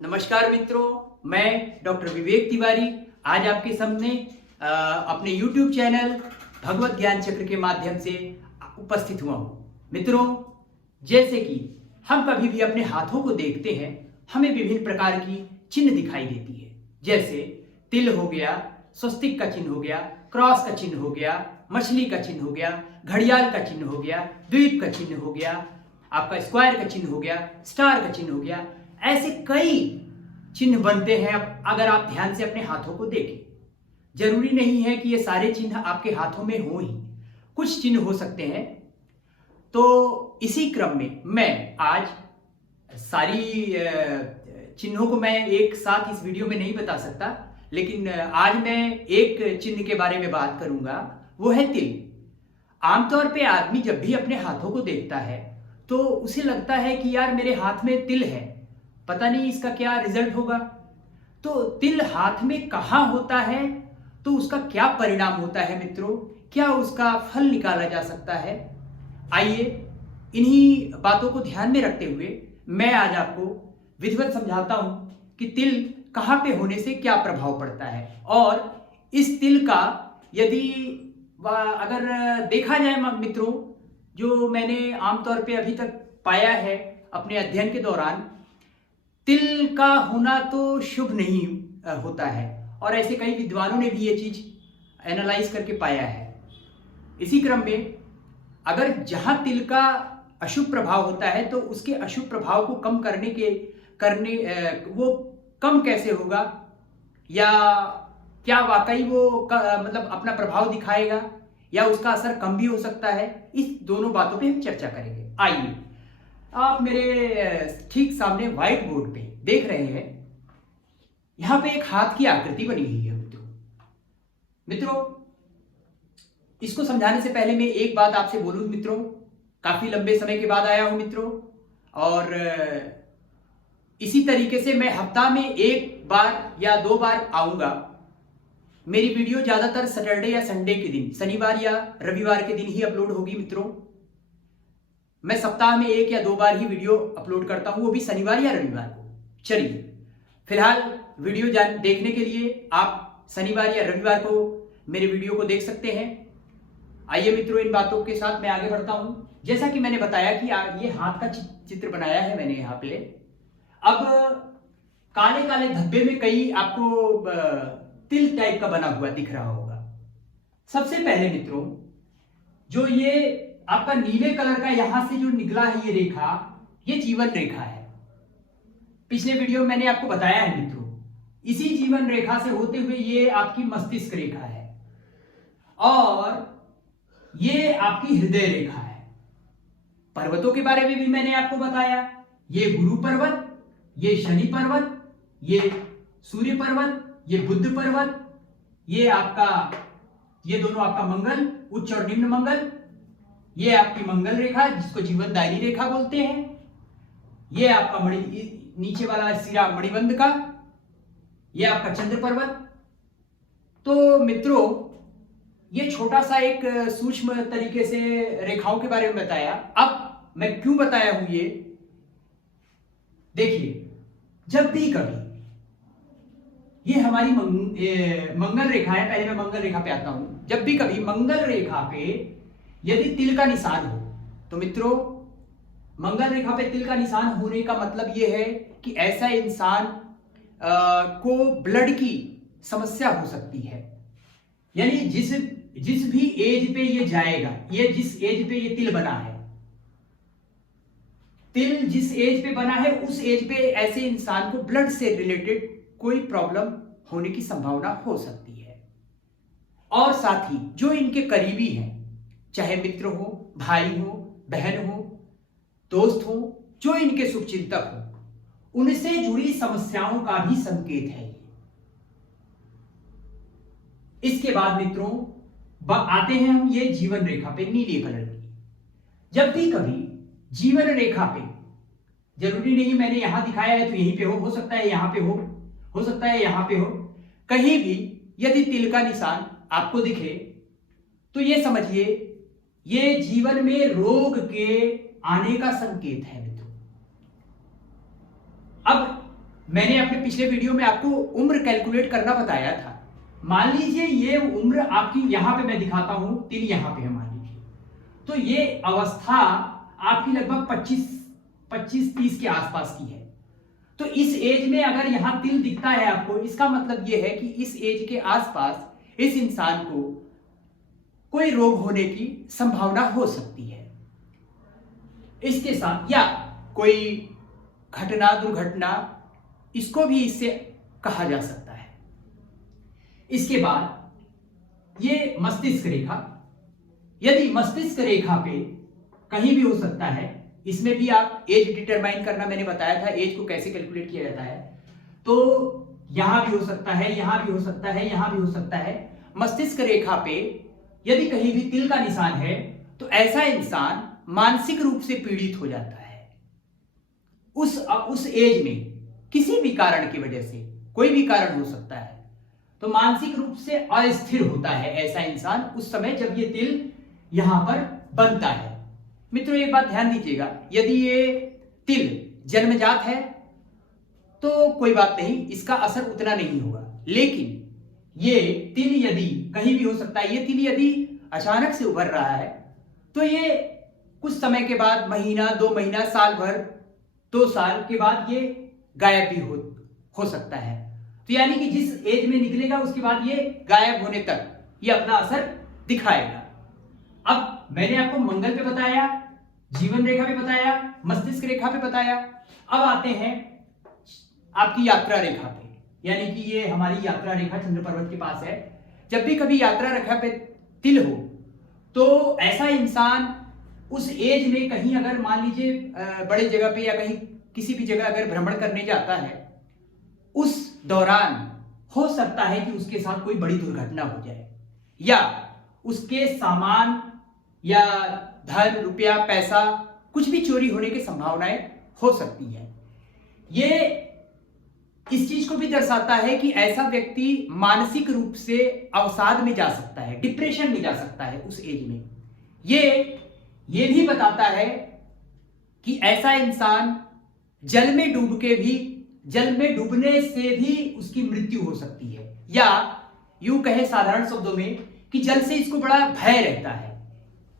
नमस्कार मित्रों, मैं डॉक्टर विवेक तिवारी आज आपके सामने अपने YouTube चैनल भगवत ज्ञान चक्र के माध्यम से उपस्थित हुआ हूँ। मित्रों, जैसे कि हम कभी भी अपने हाथों को देखते हैं, हमें विभिन्न प्रकार की चिन्ह दिखाई देती है। जैसे तिल हो गया, स्वस्तिक का चिन्ह हो गया, क्रॉस का चिन्ह हो गया, मछली का चिन्ह हो गया, घड़ियाल का चिन्ह हो गया, द्वीप का चिन्ह हो गया, आपका स्क्वायर का चिन्ह हो गया, स्टार का चिन्ह हो गया। ऐसे कई चिन्ह बनते हैं। अब अगर आप ध्यान से अपने हाथों को देखें, जरूरी नहीं है कि ये सारे चिन्ह आपके हाथों में हो ही, कुछ चिन्ह हो सकते हैं। तो इसी क्रम में मैं आज सारी चिन्हों को मैं एक साथ इस वीडियो में नहीं बता सकता, लेकिन आज मैं एक चिन्ह के बारे में बात करूंगा, वो है तिल। आमतौर पे आदमी जब भी अपने हाथों को देखता है तो उसे लगता है कि यार मेरे हाथ में तिल है, पता नहीं इसका क्या रिजल्ट होगा। तो तिल हाथ में कहाँ होता है, तो उसका क्या परिणाम होता है मित्रों, क्या उसका फल निकाला जा सकता है। आइए इन्हीं बातों को ध्यान में रखते हुए मैं आज आपको विधिवत समझाता हूं कि तिल कहाँ पे होने से क्या प्रभाव पड़ता है। और इस तिल का यदि अगर देखा जाए मित्रों, जो मैंने आमतौर पे अभी तक पाया है अपने अध्ययन के दौरान, तिल का होना तो शुभ नहीं होता है। और ऐसे कई विद्वानों ने भी ये चीज एनालाइज करके पाया है। इसी क्रम में अगर जहां तिल का अशुभ प्रभाव होता है तो उसके अशुभ प्रभाव को कम वो कम कैसे होगा, या क्या वाकई वो मतलब अपना प्रभाव दिखाएगा, या उसका असर कम भी हो सकता है। इस दोनों बातों पे हम चर्चा करेंगे। आइए, आप मेरे ठीक सामने व्हाइट बोर्ड पे देख रहे हैं, यहां पे एक हाथ की आकृति बनी हुई है मित्रों। इसको समझाने से पहले मैं एक बात आपसे बोलूं मित्रों, काफी लंबे समय के बाद आया हूं मित्रों, और इसी तरीके से मैं हफ्ता में एक बार या दो बार आऊंगा। मेरी वीडियो ज्यादातर सैटरडे या संडे के दिन, शनिवार या रविवार के दिन ही अपलोड होगी मित्रों। मैं सप्ताह में एक या दो बार ही वीडियो अपलोड करता हूं, वो भी शनिवार या रविवार को। चलिए, फिलहाल वीडियो देखने के लिए आप शनिवार या रविवार को मेरे वीडियो को देख सकते हैं। आइए मित्रों, इन बातों के साथ मैं आगे बढ़ता हूं। जैसा कि मैंने बताया कि ये हाथ का चित्र बनाया है मैंने यहाँ पे। अब काले काले धब्बे में कई आपको तिल टाइप का बना हुआ दिख रहा होगा। सबसे पहले मित्रों, जो ये आपका नीले कलर का यहां से जो निकला है ये रेखा, ये जीवन रेखा है। पिछले वीडियो में मैंने आपको बताया है मित्रों, इसी जीवन रेखा से होते हुए ये आपकी मस्तिष्क रेखा है, और ये आपकी हृदय रेखा है। पर्वतों के बारे में भी मैंने आपको बताया, ये गुरु पर्वत, ये शनि पर्वत, ये सूर्य पर्वत, ये बुद्ध पर्वत, ये दोनों आपका मंगल, उच्च और निम्न मंगल, ये आपकी मंगल रेखा जिसको जीवनदायिनी रेखा बोलते हैं, ये आपका नीचे वाला सिरा मणिबंध का, ये आपका चंद्र पर्वत। तो मित्रों, ये छोटा सा एक सूक्ष्म तरीके से रेखाओं के बारे में बताया। अब मैं क्यों बताया हूं ये देखिए, जब भी कभी ये हमारी मंगल रेखा है, पहले मैं मंगल रेखा पे आता हूं। जब भी कभी मंगल रेखा पे यदि तिल का निशान हो, तो मित्रों मंगल रेखा पे तिल का निशान होने का मतलब यह है कि ऐसा इंसान को ब्लड की समस्या हो सकती है। यानी जिस भी एज पे ये जाएगा, ये जिस एज पे ये तिल बना है, तिल जिस एज पे बना है उस एज पे ऐसे इंसान को ब्लड से रिलेटेड कोई प्रॉब्लम होने की संभावना हो सकती है। और साथ ही जो इनके करीबी हैं, चाहे मित्र हो, भाई हो, बहन हो, दोस्त हो, जो इनके शुभचिंतक हो, उनसे जुड़ी समस्याओं का भी संकेत है। इसके बाद मित्रों आते हैं हम ये जीवन रेखा पे, नीले कलर की। जब भी कभी जीवन रेखा पे, जरूरी नहीं मैंने यहां दिखाया है तो यहीं पे हो सकता है यहां पे हो सकता है यहां पे हो, कहीं भी यदि तिल का निशान आपको दिखे तो ये समझिए ये जीवन में रोग के आने का संकेत है मित्रों। अब मैंने अपने पिछले वीडियो में आपको उम्र कैलकुलेट करना बताया था। मान लीजिए ये उम्र आपकी, यहां पे मैं दिखाता हूं, तिल यहां पे है मान लीजिए, तो ये अवस्था आपकी लगभग 25-30 के आसपास की है। तो इस एज में अगर यहां तिल दिखता है आपको, इसका मतलब यह है कि इस एज के आसपास इस इंसान को कोई रोग होने की संभावना हो सकती है। इसके साथ या कोई घटना, दुर्घटना, इसको भी इससे कहा जा सकता है। इसके बाद ये मस्तिष्क रेखा, यदि मस्तिष्क रेखा पे कहीं भी हो सकता है, इसमें भी आप एज डिटरमाइन करना मैंने बताया था, एज को कैसे कैलकुलेट किया जाता है। तो यहां भी हो सकता है, यहां भी हो सकता है, यहां भी हो सकता है। मस्तिष्क रेखा पे यदि कहीं भी तिल का निशान है तो ऐसा इंसान मानसिक रूप से पीड़ित हो जाता है। उस एज में किसी भी कारण की वजह से, कोई भी कारण हो सकता है, तो मानसिक रूप से अस्थिर होता है ऐसा इंसान उस समय जब ये तिल यहां पर बनता है। मित्रों एक बात ध्यान दीजिएगा, यदि ये तिल जन्मजात है तो कोई बात नहीं, इसका असर उतना नहीं होगा। लेकिन ये तिल यदि कहीं भी हो सकता है, ये तिल यदि अचानक से उभर रहा है तो ये कुछ समय के बाद, महीना, 2 महीना, साल भर, 2 साल के बाद ये गायब भी हो सकता है। तो यानी कि जिस एज में निकलेगा उसके बाद ये गायब होने तक ये अपना असर दिखाएगा। अब मैंने आपको मंगल पे बताया, जीवन रेखा पे बताया, मस्तिष्क रेखा पे बताया। अब आते हैं आपकी यात्रा रेखा पे, यानी कि ये हमारी यात्रा रेखा चंद्र पर्वत के पास है। जब भी कभी यात्रा रेखा पे तिल हो तो ऐसा इंसान उस एज में कहीं, अगर मान लीजिए बड़े जगह पे या कहीं किसी भी जगह अगर भ्रमण करने जाता है, उस दौरान हो सकता है कि उसके साथ कोई बड़ी दुर्घटना हो जाए या उसके सामान या धन, रुपया, पैसा कुछ भी चोरी होने की संभावनाएं हो सकती है। ये इस चीज को भी दर्शाता है कि ऐसा व्यक्ति मानसिक रूप से अवसाद में जा सकता है, डिप्रेशन में जा सकता है उस एज में। ये भी बताता है कि ऐसा इंसान जल में डूबने से भी उसकी मृत्यु हो सकती है, या यूं कहे साधारण शब्दों में कि जल से इसको बड़ा भय रहता है।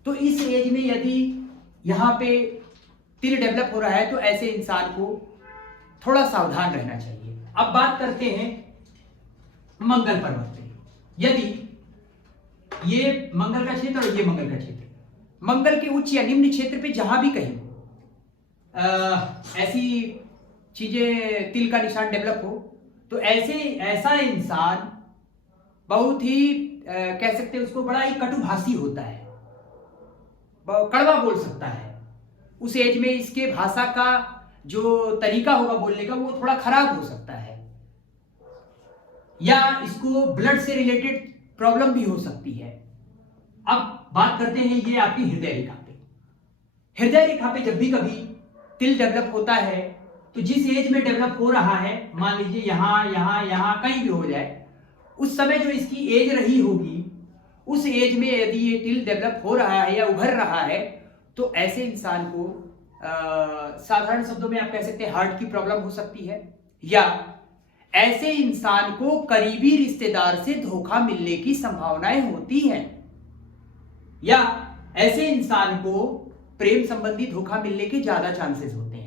तो इस एज में यदि यहां पे तिल डेवलप हो रहा है तो ऐसे इंसान को थोड़ा सावधान रहना चाहिए। अब बात करते हैं मंगल पर्वत पे। यदि ये मंगल का क्षेत्र और ये मंगल का क्षेत्र, मंगल के उच्च या निम्न क्षेत्र पे जहां भी कहीं ऐसी चीजें, तिल का निशान डेवलप हो, तो ऐसा इंसान बहुत ही कह सकते हैं उसको, बड़ा ही कटुभाषी होता है, कड़वा बोल सकता है। उस एज में इसके भाषा का जो तरीका होगा बोलने का वो थोड़ा खराब हो सकता है, या इसको ब्लड से रिलेटेड प्रॉब्लम भी हो सकती है। अब बात करते हैं ये आपकी हृदय रेखा पे। हृदय रेखा पे जब भी कभी तिल डेवलप होता है तो जिस एज में डेवलप हो रहा है, मान लीजिए यहां कहीं भी हो जाए, उस समय जो इसकी एज रही होगी, उस एज में यदि ये तिल डेवलप हो रहा है या उभर रहा है तो ऐसे इंसान को साधारण शब्दों में आप कह सकते हैं हार्ट की प्रॉब्लम हो सकती है, या ऐसे इंसान को करीबी रिश्तेदार से धोखा मिलने की संभावनाएं होती हैं, या ऐसे इंसान को प्रेम संबंधी धोखा मिलने के ज्यादा चांसेस होते हैं।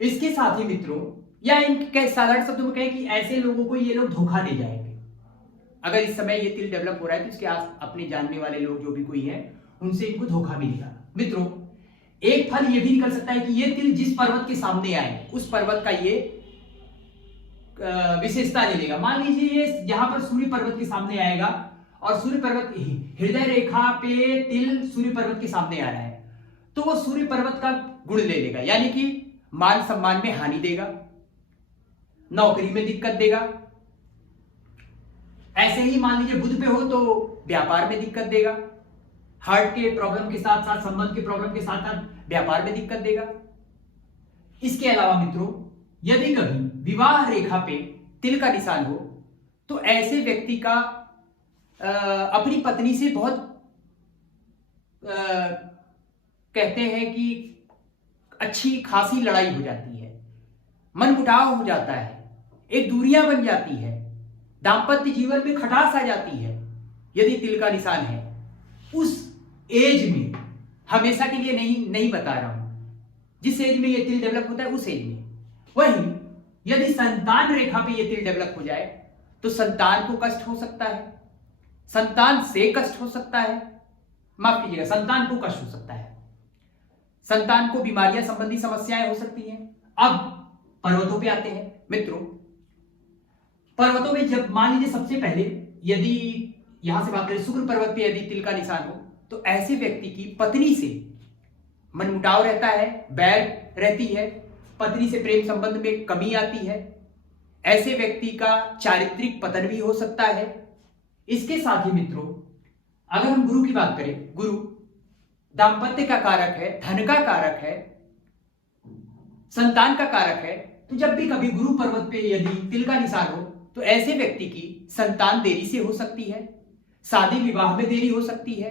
इसके साथ ही मित्रों, या इनके साधारण शब्दों में कहें कि ऐसे लोगों को ये लोग धोखा दे जाएंगे। अगर इस समय ये तिल डेवलप हो रहा है तो इसके अपने जानने वाले लोग जो भी कोई है उनसे इनको धोखा मिलेगा। मित्रों एक फल ये भी निकल सकता है कि ये तिल जिस पर्वत के सामने आए उस पर्वत का ये विशेषता ले लेगा। मान लीजिए ये यहां पर सूर्य पर्वत के सामने आएगा और सूर्य पर्वत, हृदय रेखा पे तिल सूर्य पर्वत के सामने आ रहा है, तो वो सूर्य पर्वत का गुण ले लेगा, यानी कि मान सम्मान में हानि देगा, नौकरी में दिक्कत देगा। ऐसे ही मान लीजिए बुध पे हो तो व्यापार में दिक्कत देगा, हार्ट के प्रॉब्लम के साथ साथ, संबंध के प्रॉब्लम के साथ साथ व्यापार में दिक्कत देगा। इसके अलावा मित्रों यदि कभी विवाह रेखा पे तिल का निशान हो तो ऐसे व्यक्ति का अपनी पत्नी से बहुत कहते हैं कि अच्छी खासी लड़ाई हो जाती है। मनमुटाव हो जाता है, एक दूरियां बन जाती है, दाम्पत्य जीवन में खटास आ जाती है यदि तिल का निशान है। उस एज में, हमेशा के लिए नहीं बता रहा हूं, जिस एज में ये तिल डेवलप होता है उस एज में। वहीं यदि संतान रेखा पे ये तिल डेवलप हो जाए तो संतान को कष्ट हो सकता है, संतान से कष्ट हो सकता है, माफ कीजिएगा, संतान को कष्ट हो सकता है, संतान को बीमारियां संबंधी समस्याएं हो सकती हैं। अब पर्वतों पे आते हैं मित्रों। पर्वतों में जब मान लीजिए सबसे पहले यदि यहां से बात करें शुक्र पर्वत पे यदि तिल का निशान हो तो ऐसे व्यक्ति की पत्नी से मनमुटाव रहता है, बैर रहती है, पत्नी से प्रेम संबंध में कमी आती है, ऐसे व्यक्ति का चारित्रिक पतन भी हो सकता है। इसके साथ ही मित्रों अगर हम गुरु की बात करें, गुरु दाम्पत्य का कारक है, धन का कारक है, संतान का कारक है, तो जब भी कभी गुरु पर्वत पे यदि तिल का निशान हो तो ऐसे व्यक्ति की संतान देरी से हो सकती है, शादी विवाह में देरी हो सकती है,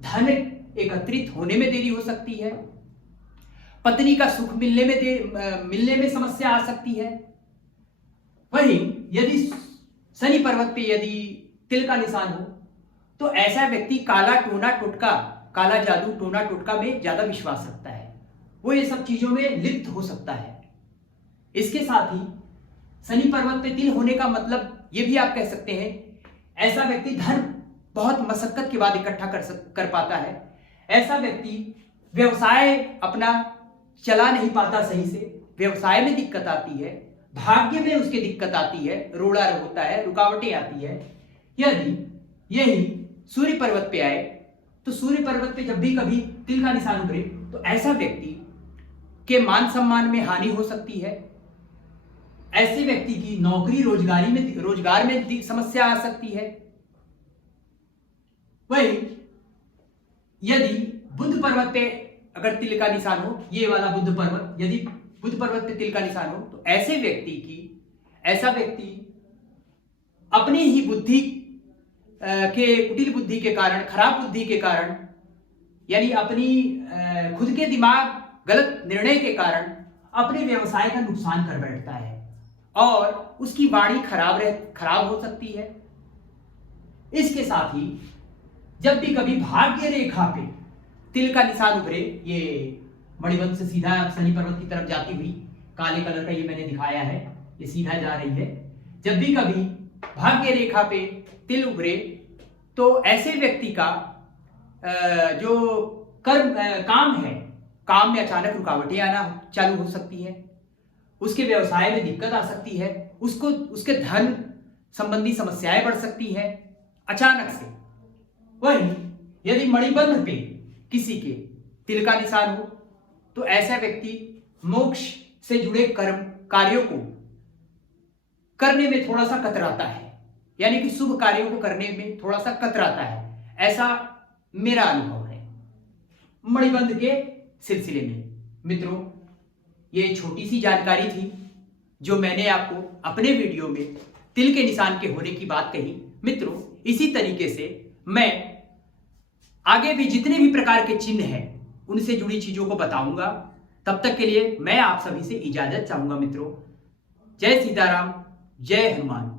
धन एकत्रित होने में देरी हो सकती है, पत्नी का सुख मिलने में समस्या आ सकती है। वहीं यदि शनि पर्वत पे यदि तिल का निशान हो तो ऐसा व्यक्ति काला टोना टोटका, काला जादू टोना टोटका में ज्यादा विश्वास रखता है, वो ये सब चीजों में लिप्त हो सकता है। इसके साथ ही शनि पर्वत पे तिल होने का मतलब ये भी आप कह सकते हैं ऐसा व्यक्ति धन बहुत मशक्कत के बाद इकट्ठा कर पाता है, ऐसा व्यक्ति व्यवसाय अपना चला नहीं पाता सही से, व्यवसाय में दिक्कत आती है, भाग्य में उसके दिक्कत आती है, रोड़ा होता है, रुकावटें आती है। यदि यही सूर्य पर्वत पे आए तो सूर्य पर्वत पे जब भी कभी तिल का निशान उभरे तो ऐसा व्यक्ति के मान सम्मान में हानि हो सकती है, ऐसे व्यक्ति की नौकरी रोजगार में समस्या आ सकती है। वही यदि बुध पर्वत पे अगर तिल का निशान हो, ये वाला बुध पर्वत, यदि बुध पर्वत पे तिल का निशान हो तो ऐसा व्यक्ति अपनी ही बुद्धि के कुटिल बुद्धि के कारण, खराब बुद्धि के कारण, यानी अपनी खुद के दिमाग गलत निर्णय के कारण अपने व्यवसाय का नुकसान कर बैठता है और उसकी वाणी खराब हो सकती है। इसके साथ ही जब भी कभी भाग्य रेखा पे तिल का निशान उभरे, ये मणिबंध से सीधा शनि पर्वत की तरफ जाती हुई काले कलर का ये मैंने दिखाया है, ये सीधा जा रही है। जब भी कभी भाग्य रेखा पे तिल उभरे तो ऐसे व्यक्ति का जो काम है, काम में अचानक रुकावटें आना चालू हो सकती है, उसके व्यवसाय में दिक्कत आ सकती है, उसके धन संबंधी समस्याएं बढ़ सकती है अचानक से। वहीं यदि मणिबंध पे किसी के तिल का निशान हो तो ऐसा व्यक्ति मोक्ष से जुड़े कार्यों को करने में थोड़ा सा कतराता है, यानी कि शुभ कार्यों को करने में थोड़ा सा कतराता है, ऐसा मेरा अनुभव है मणिबंध के सिलसिले में। मित्रों ये छोटी सी जानकारी थी जो मैंने आपको अपने वीडियो में तिल के निशान के होने की बात कही। मित्रों इसी तरीके से मैं आगे भी जितने भी प्रकार के चिन्ह हैं उनसे जुड़ी चीजों को बताऊंगा। तब तक के लिए मैं आप सभी से इजाजत चाहूंगा मित्रों। जय सीताराम, जय हनुमान।